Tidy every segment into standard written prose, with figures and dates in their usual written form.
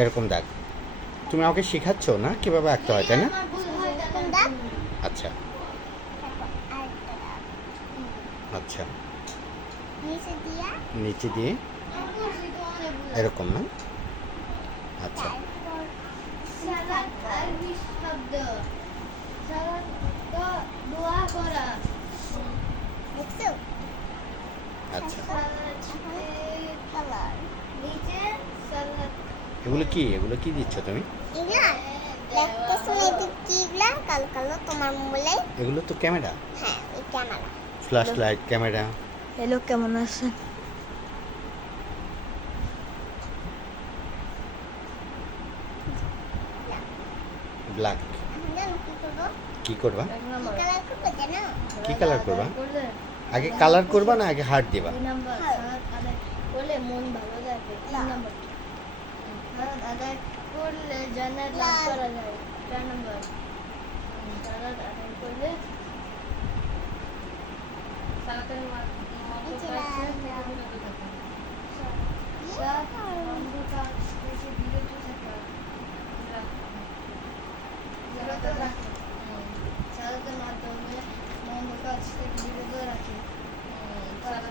এরকম দাগ। তুমি আমাকে শেখাচ্ছ না কিভাবে আঁকতে হয়, তাই না? আচ্ছা আচ্ছা, নিচে দিয়ে এরকম না? আচ্ছা আচ্ছা, এগুলো কি, এগুলো কি দিচ্ছ তুমি? এগুলো তো camera. Flash light, camera. Hello, কেমন আছেন? ব্ল্যাক। কি করবা? কি কালার করবা? আগে কালার করবা না আগে হার্ট দিবা? করলে মন ভালো থাকে। 3 নাম্বার আদায় করলে জান্নাত লাভ করা যায়। 4 নাম্বার সালাত আদায় করলে সালাতের সালাতের মাধ্যমে মন্দ কাজ থেকে বিরত রাখে। সালাত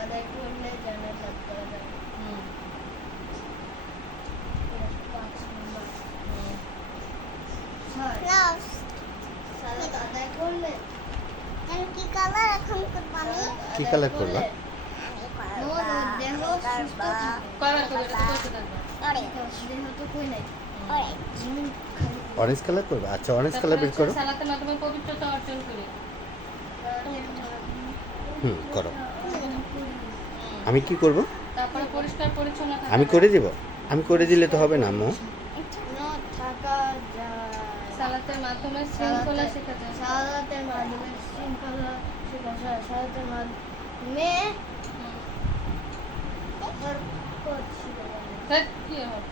আদায় করলে জান্নাত লাভ করা যায়। 5 নাম্বার সালাত আদায় করলে কি কালার করবা? দেহ সুস্থ দেহ তো কই নাই। অরেঞ্জ কালার করবা? আচ্ছা অরেঞ্জ কালার বের করো। সালাতের মাধ্যমে পবিত্রতা অর্জন করি। করো। আমি কি করব? তারপরে পরিষ্কার পরিচ্ছন্ন থাকা। আমি করে দিব? আমি করে দিলে তো হবে না আম্মু। থাকা যায়। সালাতের মাধ্যমে শৃঙ্খলা শেখা যায়। সালাতের মাধ্যমে শৃঙ্খলা শেখা যায়। সালাতের মাধ্যমে কি হবে?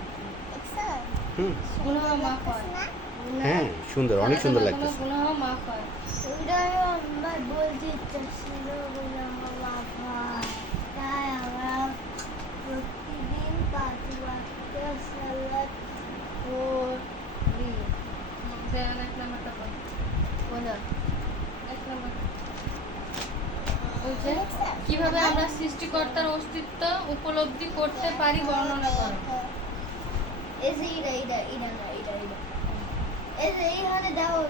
হুম, গুনাহ মাফ হয়। হ্যাঁ সুন্দর, অনেক সুন্দর লাগতেছে। গুনাহ মাফ হয়। ওইটাই আমরা বলতে চাচ্ছিল, গুনাহ মাফ হয়। তাই আমরা প্রতিদিন 5 ওয়াক্ত সালাত করি। দেন এক নাম্বারটা বল। বলো। এক নাম্বার বলছে কিভাবে আমরা সৃষ্টিকর্তার অস্তিত্ব উপলব্ধি করতে পারি বর্ণনা করো। এই যে এটা না, এটা এই যে এইখানে দেখো